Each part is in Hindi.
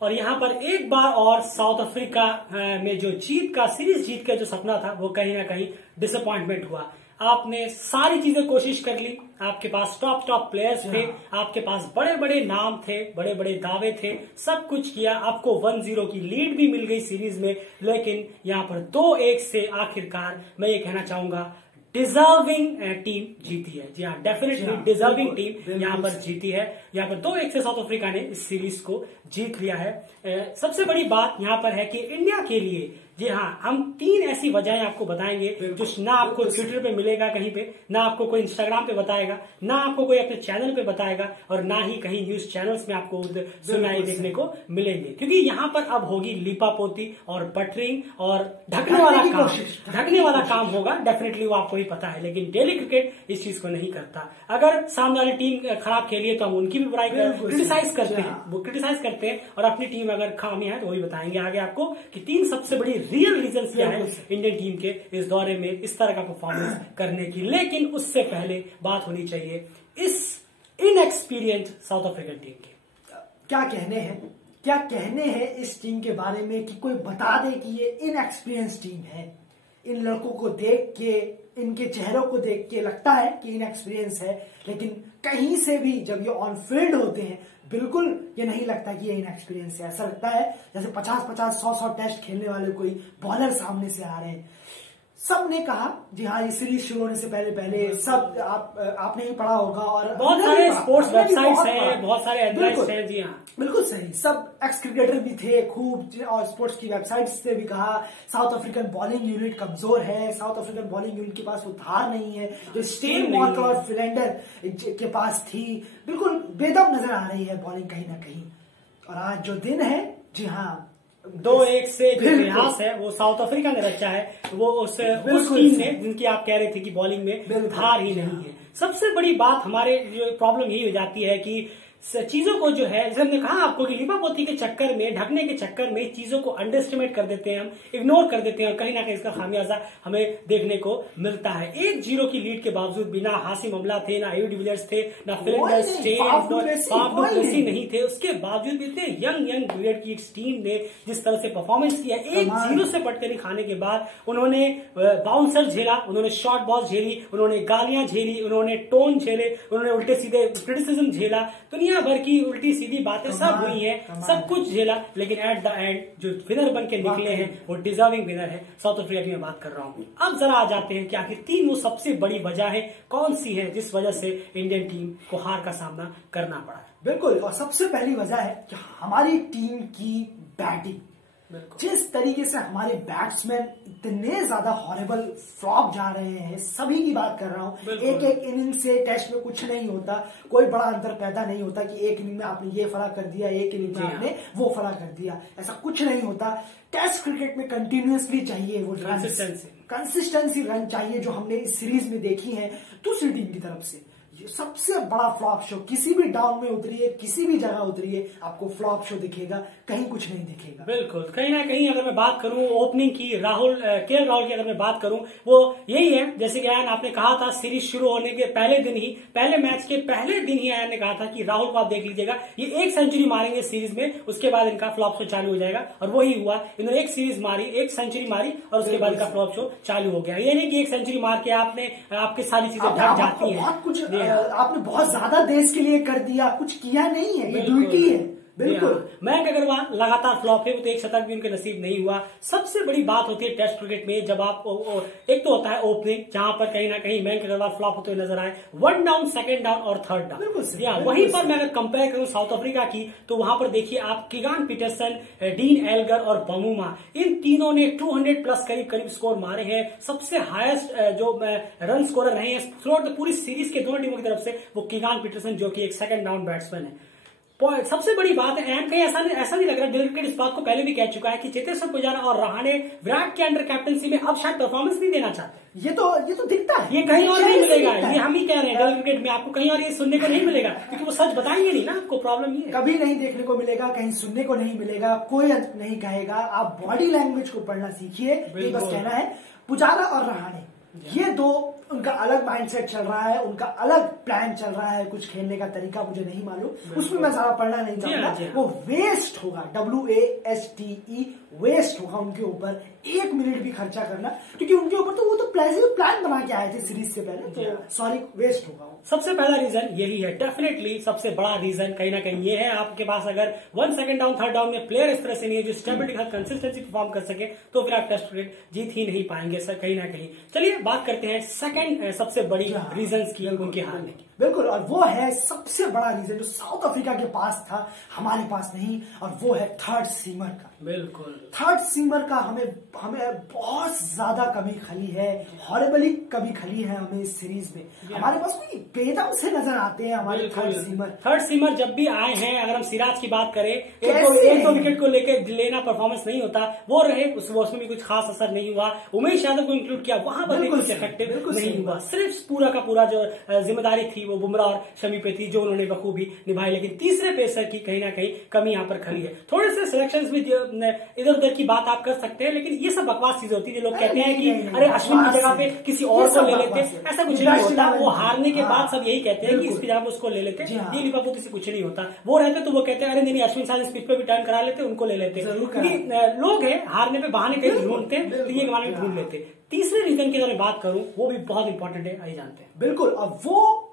और यहाँ पर एक बार और साउथ अफ्रीका में जो सीरीज जीत का जो सपना था वो कहीं ना कहीं डिसअपॉइंटमेंट हुआ। आपने सारी चीजें कोशिश कर ली, आपके पास टॉप प्लेयर्स थे, आपके पास बड़े बड़े नाम थे, बड़े बड़े दावे थे, सब कुछ किया, आपको 1-0 की लीड भी मिल गई सीरीज में, लेकिन यहाँ पर 2-1 से आखिरकार मैं ये कहना चाहूंगा डिजर्विंग टीम जीती है। जी हाँ, डेफिनेटली डिजर्विंग टीम यहाँ पर जीती है। यहाँ पर 2-1 से साउथ अफ्रीका ने इस सीरीज को जीत लिया है। सबसे बड़ी बात यहाँ पर है कि इंडिया के लिए, जी हाँ, हम 3 ऐसी वजहें आपको बताएंगे जो ना आपको ट्विटर पे मिलेगा कहीं पे, ना आपको कोई इंस्टाग्राम पे बताएगा, ना आपको कोई अपने चैनल पे बताएगा, और ना ही कहीं न्यूज चैनल्स में आपको सुनाई देखने को मिलेंगे। क्योंकि यहाँ पर अब होगी लीपापोती और बटरिंग और ढकने वाला काम होगा। डेफिनेटली वो आपको भी पता है, लेकिन डेली क्रिकेट इस चीज को नहीं करता। अगर सामने वाली टीम खराब खेली है तो हम उनकी भी बुराई क्रिटिसाइज करते हैं, और अपनी टीम अगर खामी है तो वही बताएंगे आगे आपको कि 3 सबसे बड़ी रियल रीजन क्या है इंडियन टीम के इस दौरे में इस तरह का परफॉर्मेंस करने की। लेकिन उससे पहले बात होनी चाहिए इस इनएक्सपीरियंस साउथ अफ्रीकन टीम की। क्या कहने हैं इस टीम के बारे में कि कोई बता दे कि ये इनएक्सपीरियंस टीम है। इन लड़कों को देख के, इनके चेहरों को देख के लगता है कि इनएक्सपीरियंस है, लेकिन कहीं से भी जब ये ऑन फील्ड होते हैं बिल्कुल ये नहीं लगता कि ये इनएक्सपीरियंस है। ऐसा लगता है जैसे 50-50, 100-100 टेस्ट खेलने वाले कोई बॉलर सामने से आ रहे हैं। सब ने कहा, जी हाँ, ये सीरीज शुरू होने से पहले सब आपने ही पढ़ा होगा, और बहुत सारे स्पोर्ट्स वेबसाइट्स हैं, बहुत सारे एनालिस्ट हैं। जी हाँ, बिल्कुल सही, सब एक्स क्रिकेटर भी थे खूब, और स्पोर्ट्स की वेबसाइट्स से भी कहा साउथ अफ्रीकन बॉलिंग यूनिट कमजोर है, साउथ अफ्रीकन बॉलिंग यूनिट के पास वो धार नहीं है जो स्टेन वॉकर और फिलेंडर के पास थी। बिल्कुल बेदम नजर आ रही है बॉलिंग कहीं ना कहीं। और आज जो दिन है, जी हाँ, 2-1 से जो इतिहास है वो साउथ अफ्रीका ने रचा है, वो उस टीम ने जिनकी आप कह रहे थे कि बॉलिंग में धार ही नहीं है। सबसे बड़ी बात हमारे जो प्रॉब्लम यही हो जाती है कि चीजों को जो है, जैसे हमने कहा आपको कि लीपापोती के चक्कर में, ढकने के चक्कर में चीजों को अंडर एस्टिमेट कर देते हैं, हम इग्नोर कर देते हैं, और कहीं ना कहीं इसका खामियाजा हमें देखने को मिलता है। 1-0 की लीड के बावजूद बिना हासिम अमला थे, ना एबी डिविलियर्स थे, ना फिलिंडर्स नहीं थे, उसके बावजूद भी इतने यंग पीरियड की टीम ने जिस तरह से परफॉर्मेंस किया, 1-0 से पटकनी खाने के बाद उन्होंने बाउंसर झेला, उन्होंने शॉर्ट बॉल झेली, उन्होंने गालियां झेली, उन्होंने टोन झेले, उन्होंने उल्टे सीधे क्रिटिसिज्म झेला, दुनिया भर की उल्टी सीधी बातें सब हुई हैं, सब कुछ झेला, लेकिन एट द एंड जो विनर बन के निकले हैं वो डिजर्विंग विनर है। साउथ अफ्रीका की मैं बात कर रहा हूँ। अब जरा आ जाते हैं कि आखिर 3 वो सबसे बड़ी वजह है कौन सी है जिस वजह से इंडियन टीम को हार का सामना करना पड़ा है। बिल्कुल, और सबसे पहली वजह है कि हमारी टीम की बैटिंग। जिस तरीके से हमारे बैट्समैन इतने ज्यादा हॉरेबल फ्लॉप जा रहे हैं, सभी की बात कर रहा हूं, एक इनिंग से टेस्ट में कुछ नहीं होता, कोई बड़ा अंतर पैदा नहीं होता कि एक इनिंग में आपने ये फला कर दिया, एक इनिंग में आपने वो फला कर दिया, ऐसा कुछ नहीं होता। टेस्ट क्रिकेट में कंटिन्यूअसली चाहिए वो कंसिस्टेंसी रन चाहिए, जो हमने इस सीरीज में देखी है दूसरी टीम की तरफ से। ये सबसे बड़ा फ्लॉप शो, किसी भी डाउन में उतरिए, किसी भी जगह उतरिए, आपको फ्लॉप शो दिखेगा, कहीं कुछ नहीं दिखेगा। बिल्कुल, कहीं ना कहीं अगर मैं बात करूं ओपनिंग की, के एल राहुल की अगर मैं बात करूं, वो यही है, जैसे कि आयन आपने कहा था सीरीज शुरू होने के पहले दिन ही, पहले मैच के पहले दिन ही आयन ने कहा था कि राहुल को आप देख लीजिएगा, ये 1 सेंचुरी मारेंगे सीरीज में, उसके बाद इनका फ्लॉप शो चालू हो जाएगा, और वही हुआ। इन्होंने 1 सीरीज मारी, 1 सेंचुरी मारी, और उसके बाद इनका फ्लॉप शो चालू हो गया। ये नहीं कि 1 सेंचुरी मार के आपकी सारी चीजें ढक जाती है, आपने बहुत ज्यादा देश के लिए कर दिया, कुछ किया नहीं है, ये ड्यूटी है। बिल्कुल, मयंक अग्रवाल लगातार फ्लॉप है, वो तो एक शतक भी उनके नसीब नहीं हुआ। सबसे बड़ी बात होती है टेस्ट क्रिकेट में, जब आप एक तो होता है ओपनिंग, जहां पर कहीं ना कहीं मयंक अग्रवाल फ्लॉप होते हुए नजर आए, 1 डाउन, 2nd डाउन और 3rd डाउन। वहीं पर मैं अगर कंपेयर करूं साउथ अफ्रीका की, तो वहां पर देखिए आप कीगान पीटरसन, डीन एल्गर और बमूमा, इन तीनों ने 200+ करीब स्कोर मारे हैं। सबसे हाईएस्ट जो रन स्कोरर रहे हैं थ्रू आउट पूरी सीरीज के दोनों टीमों की तरफ से, वो कीगान पीटरसन जो कि एक 2nd डाउन बैट्समैन है। सबसे बड़ी बात है, कहीं ऐसा नहीं लग रहा, डेली क्रिकेट इस बात को पहले भी कह चुका है कि चेतेश्वर पुजारा और रहाणे विराट के अंडर कैप्टनसी में अब शायद परफॉर्मेंस नहीं देना चाहते। ये तो दिखता है, ये कहीं और नहीं मिलेगा, ये हम ही कह रहे हैं। डेली क्रिकेट में आपको कहीं और ये सुनने को नहीं मिलेगा, क्योंकि वो सच बताएंगे नहीं ना आपको, प्रॉब्लम ये कभी नहीं देखने को मिलेगा, कहीं सुनने को नहीं मिलेगा, कोई नहीं कहेगा। आप बॉडी लैंग्वेज को पढ़ना सीखिए, ये बस कहना है। पुजारा और रहाणे ये 2 उनका अलग माइंडसेट चल रहा है, उनका अलग प्लान चल रहा है, कुछ खेलने का तरीका मुझे नहीं मालूम, उसमें मैं ज्यादा पढ़ना नहीं चाहता। वो वेस्ट होगा, WASTE, वेस्ट होगा उनके ऊपर 1 मिनट भी खर्चा करना, क्योंकि उनके ऊपर तो वो तो प्लान बना के आए थे सीरीज से पहले, तो सॉरी वेस्ट होगा। सबसे पहला रीजन यही है, डेफिनेटली सबसे बड़ा रीजन कहीं ना कहीं ये है, आपके पास अगर 1 सेकंड डाउन 3rd डाउन में प्लेयर इस तरह से नहीं है जो स्टेबिलिटी के साथ कंसिस्टेंसी परफॉर्म कर सके, तो फिर आप टेस्ट क्रिकेट जीत ही नहीं पाएंगे सर कहीं ना कहीं। चलिए बात करते हैं सेकंड सबसे बड़ी रीजन की उनके हारने की। बिल्कुल, और वो है सबसे बड़ा रीजन जो साउथ अफ्रीका के पास था, हमारे पास नहीं, और वो है थर्ड सीमर का। बिल्कुल, थर्ड सीमर का हमें बहुत ज्यादा कमी खली है, हॉरेबली कमी खली है हमें इस सीरीज में। हमारे पास कोई बेदम से नजर आते हैं हमारे थर्ड सीमर जब भी आए हैं, अगर हम सिराज की बात करें, एक तो विकेट को लेकर लेना परफॉर्मेंस नहीं होता, वो रहे उसमें भी कुछ खास असर नहीं हुआ। उमेश यादव को इंक्लूड किया, वहां पर भी कुछ इफेक्टिव नहीं हुआ। सिर्फ पूरा का पूरा जो जिम्मेदारी थी वो बुमराह और शमी पे थी, जो उन्होंने बखूबी निभाई, लेकिन तीसरे पेसर की कहीं ना कहीं कमी यहाँ पर खली है। थोड़े से सिलेक्शंस भी इधर उधर की बात आप कर सकते हैं, लेकिन ये सब बकवास चीजें होती है। जो लोग कहते हैं कि अरे अश्विन की जगह पे किसी और को ले लेते, ऐसा कुछ नहीं होता। वो हारने के बाद सब यही कहते हैं कि इसकी जगह पे उसको ले लेते, ये लिपापोती से कुछ नहीं होता। वो रहते तो वो कहते हैं अरे नहीं अश्विन शायद इस पिच पे भी टर्न करा लेते, उनको ले लेते। क्योंकि लोग हैं हारने पे बहाने कहीं ढूंढते, तो ये बहाने ढूंढ लेते। तीसरे रीजन की अगर मैं बात करूं, वो भी बहुत इंपॉर्टेंट है, आइए जानते हैं। बिल्कुल, अब वो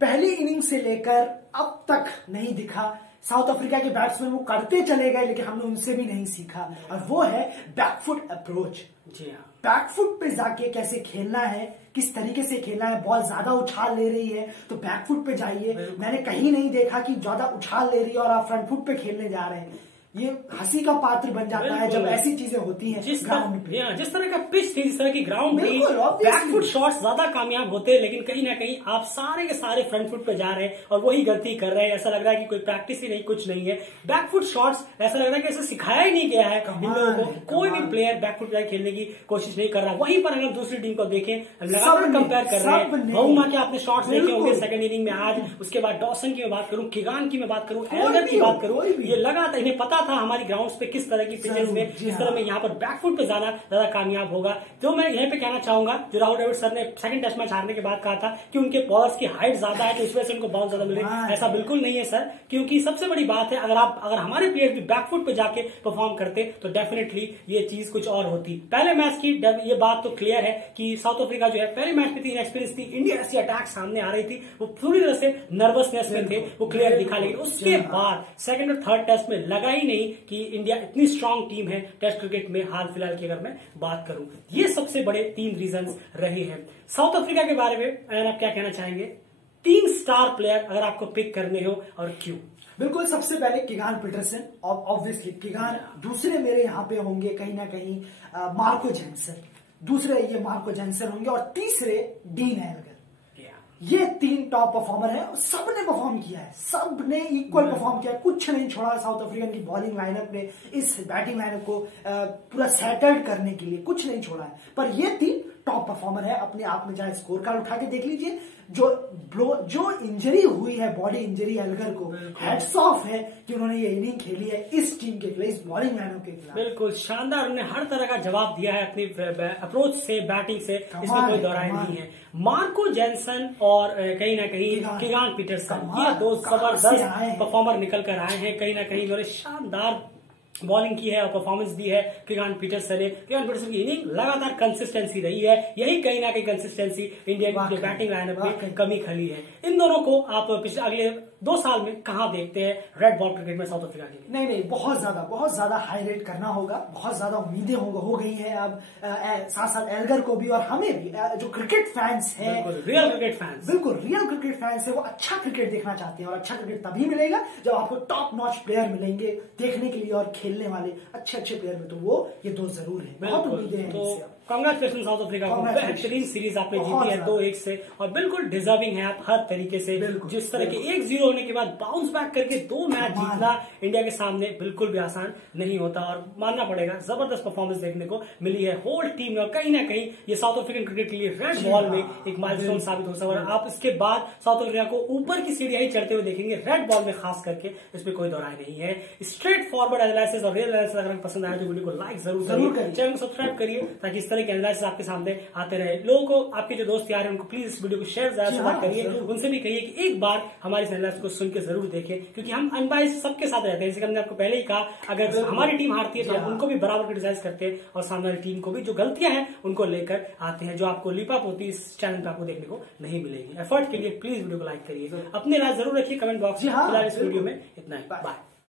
पहली इनिंग से लेकर अब तक नहीं दिखा। साउथ अफ्रीका के बैट्समैन वो करते चले गए, लेकिन हमने उनसे भी नहीं सीखा, और वो है बैकफुट अप्रोच। जी हाँ, बैकफुट पे जाके कैसे खेलना है, किस तरीके से खेलना है। बॉल ज्यादा उछाल ले रही है तो बैकफुट पे जाइए। मैंने कहीं नहीं देखा कि ज्यादा उछाल ले रही है और आप फ्रंट फुट पे खेलने जा रहे हैं। ये हंसी का पात्र बन जाता है जब ऐसी चीजें होती हैं ग्राउंड पे। जिस तरह का पिच थी, जिस तरह की ग्राउंड थी, बैकफुट शॉट्स ज्यादा कामयाब होते हैं, लेकिन कहीं ना कहीं आप सारे के सारे फ्रंट फुट पे जा रहे हैं और वही गलती कर रहे हैं। ऐसा लग रहा है कि कोई प्रैक्टिस ही नहीं, कुछ नहीं है। बैकफुट शॉट्स ऐसा लग रहा है कि ऐसे सिखाया ही नहीं गया है इन लोगों को। कोई भी प्लेयर बैकफुट पे खेलने की कोशिश नहीं कर रहा। वहीं पर अगर दूसरी टीम को देखें, लगातार कंपेयर कर रहे हैं। बहुमा के आपने शॉट्स देखे होंगे सेकंड इनिंग में आज, उसके बाद डॉसन की मैं बात करूं, किगान की मैं बात करूं, एल्गर की बात करूं, ये लगातार इन्हें पता था हमारी ग्राउंड पे किस तरह की पिचेस में किस तरह में यहाँ पर बैकफुट पे जाना ज्यादा कामयाब होगा। जो मैं यहाँ पे कहना चाहूंगा, जो राहुल द्रविड़ सर ने सेकंड टेस्ट मैच हारने के बाद कहा था कि उनके बॉलर्स की हाइट ज्यादा है तो इस वजह से उनको बाउंस ज्यादा मिले, ऐसा बिल्कुल नहीं है सर। क्योंकि सबसे बड़ी बात है, अगर हमारे प्लेयर भी बैकफुट पे जाके परफॉर्म करते तो डेफिनेटली ये चीज कुछ और होती। पहले मैच की ये बात तो क्लियर है कि साउथ अफ्रीका जो है पहले मैच में तीन एक्सपीरियंस थी, इंडिया ऐसी अटैक सामने आ रही थी, वो पूरी तरह से नर्वसनेस में थे, वो क्लियर दिखा। लेकिन उसके बाद सेकंड और थर्ड टेस्ट में लगा ही नहीं कि इंडिया इतनी स्ट्रांग टीम है टेस्ट क्रिकेट में हाल फिलहाल की अगर मैं बात करूं। ये सबसे बड़े 3 रीजंस रहे हैं। साउथ अफ्रीका के बारे में आप क्या कहना चाहेंगे? 3 स्टार प्लेयर अगर आपको पिक करने हो और क्यों? बिल्कुल, सबसे पहले किगान पीटरसन, ऑब्वियसली किगान। दूसरे मेरे यहाँ पे होंगे कहीं ना कहीं मार्को जेनसन, दूसरे ये मार्को जेनसन होंगे, और तीसरे डीन एल्गर। ये 3 टॉप परफॉर्मर हैं, सबने परफॉर्म किया है, सबने इक्वल परफॉर्म किया है, कुछ नहीं छोड़ा साउथ अफ्रीकन की बॉलिंग लाइनअप ने इस बैटिंग लाइनअप को पूरा सेटल्ड करने के लिए कुछ नहीं छोड़ा है। पर ये 3 टॉप परफॉर्मर है अपने आप में। चाहे स्कोर कार्ड उठा के देख लीजिए, जो इंजरी हुई है, बॉडी इंजरी एल्गर को, हेड्स ऑफ है कि उन्होंने ये इनिंग खेली है इस टीम के खिलाफ, इस बॉलिंग लाइनअप के खिलाफ। बिल्कुल शानदार, उन्होंने हर तरह का जवाब दिया है अपनी अप्रोच से, बैटिंग से, इसमें कोई दौराई नहीं है। मार्को जेनसन और कहीं ना कहीं किगान पीटरसन, ये 2 जबरदस्त परफॉर्मर निकल कर आए हैं। कहीं ना कहीं उन्होंने शानदार बॉलिंग की है और परफॉर्मेंस दी है किगान पीटरसन ने। किगान पीटरसन की इनिंग लगातार कंसिस्टेंसी रही है, यही कहीं ना कहीं कंसिस्टेंसी इंडिया की बैटिंग लाइनअप में कमी खली है। इन दोनों को आप पिछले अगले 2 साल में कहां देखते हैं रेड बॉल क्रिकेट में साउथ अफ्रीका के लिए? नहीं, बहुत ज्यादा हाई रेट करना होगा, बहुत ज्यादा उम्मीदें हो गई है अब साथ साथ एल्गर को भी और हमें भी, जो क्रिकेट फैंस है, रियल क्रिकेट फैंस, बिल्कुल रियल क्रिकेट फैंस है, वो अच्छा क्रिकेट देखना चाहते हैं। और अच्छा क्रिकेट तभी मिलेगा जब आपको टॉप नॉच प्लेयर मिलेंगे देखने के लिए और खेलने वाले अच्छे प्लेयर में, तो वो ये 2 जरूर है। बहुत उम्मीदें हैं इनसे। कांग्रेचुलेशन साउथ अफ्रीका को, बेहतरीन सीरीज आपने जीती है 2-1 से, और बिल्कुल डिजर्विंग है आप हर तरीके से। जिस तरह के 1-0 होने के बाद बाउंस बैक करके 2 मैच जीतना इंडिया के सामने बिल्कुल भी आसान नहीं होता और मानना पड़ेगा जबरदस्त परफॉर्मेंस देखने को मिली है होल टीम में। और कहीं ना कहीं ये साउथ अफ्रीकन क्रिकेट के लिए रेड बॉल में एक माइलस्टोन साबित हो सकता है। आप इसके बाद साउथ अफ्रीका को ऊपर की सीढ़ियां ही चढ़ते हुए देखेंगे रेड बॉल में, खास करके इसमें कोई दौराय नहीं है। स्ट्रेट फॉरवर्ड एनालिसिस और रियल एनालिसिस अगर पसंद आया तो वीडियो को लाइक जरूर करिए, चैनल को सब्सक्राइब करिए ताकि इस तरह के एनालिसिस आपके सामने आते रहे। लोगों को, आपके जो दोस्त यार हैं, उनको प्लीज इस वीडियो को शेयर ज्यादा करिए, उनसे भी कहिए कि एक बार हमारे इस एनालिसिस को सुन के जरूर देखें, क्योंकि हम अनबाइस सबके साथ रहते हैं। जैसे हमने आपको पहले ही कहा, अगर हमारी टीम हारती है तो हम उनको भी बराबर क्रिटिसाइज करते हैं और सामने वाली टीम को भी जो गलतियां हैं उनको लेकर आते हैं, जो आपको लिपअप होती है इस चैनल पे आपको देखने को नहीं मिलेगी। एफर्ट के लिए प्लीज वीडियो को लाइक करिए, अपने राय जरूर रखिए कमेंट बॉक्स में। फिलहाल इस वीडियो में इतना ही, बाय।